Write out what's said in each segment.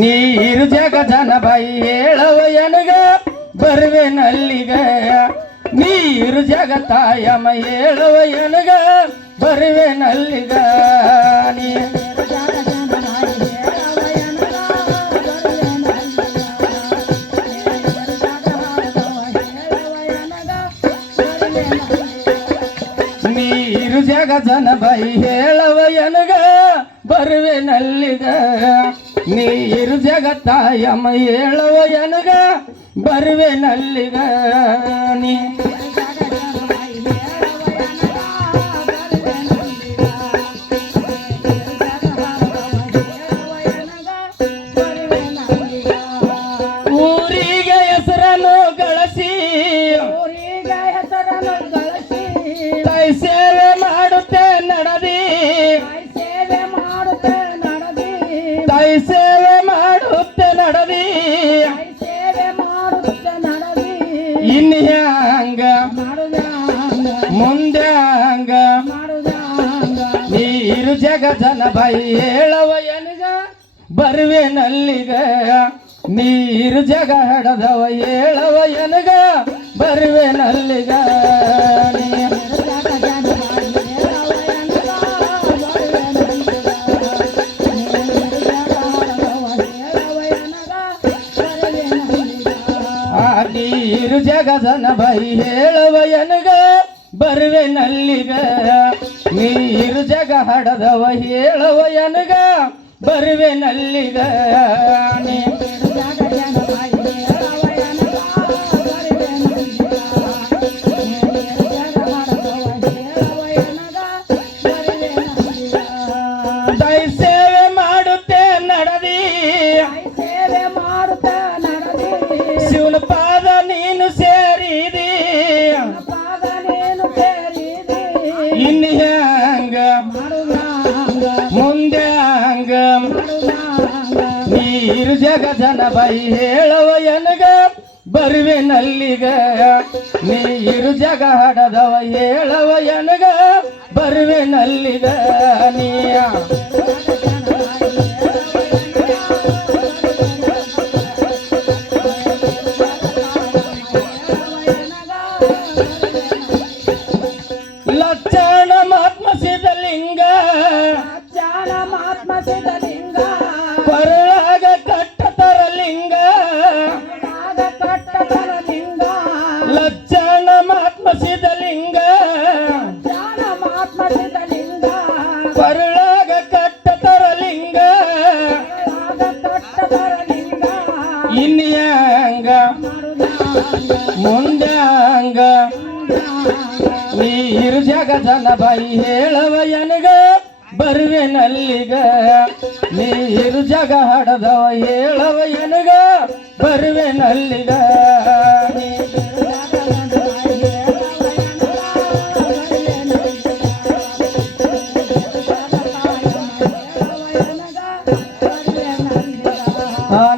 ನೀರು ಜಗ ಜನ ಬಾಯಿ ಹೇಳವ ಎನಗ ಬರುವೆ ನಲ್ಲಿಗ ನೀರು ಜಗ ತಾಯಮ್ಮ ಹೇಳವ ಎನಗ ಬರುವೆ ನಲ್ಲಿಗ ನೀರು ಜಗ ಜನ ಬಾಯಿ ಹೇಳವ ಎನಗ ಬರುವೆ ನಲ್ಲಿಗ ನೀರು ಜಗತ್ತಾಯಮ್ಮ ಹೇಳವ ಎನಗ ಬರುವೆ ನಲ್ಲಿಗ ನೀ ಊರಿಗೆ ಹೆಸರನ್ನು ಗಳಿಸಿ ತಾಯಿ ಸೇವೆ ಮಾಡುತ್ತೆ ನಡದಿ ತಾಯಿ ಸೇವೆ ಮಾಡುತ್ತೆ ನಡದಿ ಇನ್ನು ಹಂಗ ಮುಂದೆ ಹಂಗ ನೀರು ಜಗ ಜನ ಬಾಯಿ ಹೇಳವ ಎನಗ ಬರುವೆ ನಲ್ಲಿಗ ನೀರು ಜಗ ಹಡದವ ಹೇಳವ ಎನಗ ಬರುವೆ ನಲ್ಲಿಗ ನೀರು ಜಗ ಜನ ಬಾಯಿ ಹೇಳವ ಎನಗ ಬರುವೆ ನಲ್ಲಿಗ ನೀರು ಜಗ ಹಡದವ ಹೇಳವ ಎನಗ ಬರುವೆ ನಲ್ಲಿಗ ತಾಯಿ ಸೇವೆ ಮಾಡುತ್ತೆ ನಡದಿ ಶಿವನ ಪಾದ ನೀನು ಸೇರಿದಿ ಇನ್ನು ಹಂಗ ಮುಂದೆ ಹಂಗ ನೀರು ಜಗ ಜನ ಬಾಯಿ ಹೇಳವ ಎನಗ ಬರುವೆ ನಲ್ಲಿಗ ನೀರು ಜಗ ಹಡದವ ಹೇಳವ ಎನಗ ಬರುವೆ ನಲ್ಲಿಗ ನೀಯ ಲಕ್ಷಣ ಮಹಾತ್ಮ ಸಿದ್ಧಲಿಂಗ ಕೊರಳಾಗ ಕಟ್ಟತರ ಲಿಂಗ ಲಕ್ಷಣ ಮಹಾತ್ಮ ಸಿದ್ಧಲಿಂಗ ಕೊರಳಾಗ ಕಟ್ಟತರ ಲಿಂಗ ಇನ್ನು ಹಂಗ ಮುಂದೆ ಹಂಗ ನೀರು ಜಗ ಜನ ಬಾಯಿ ಹೇಳವ ಎನಗ ಬರುವೆ ನಲ್ಲಿಗ ನೀರು ಜಗ ಹಡದವ ಹೇಳವ ಎನಗ ಬರುವೆ ನಲ್ಲಿಗ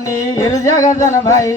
ನೀರು ಜಗ ಜನ ಬಾಯಿ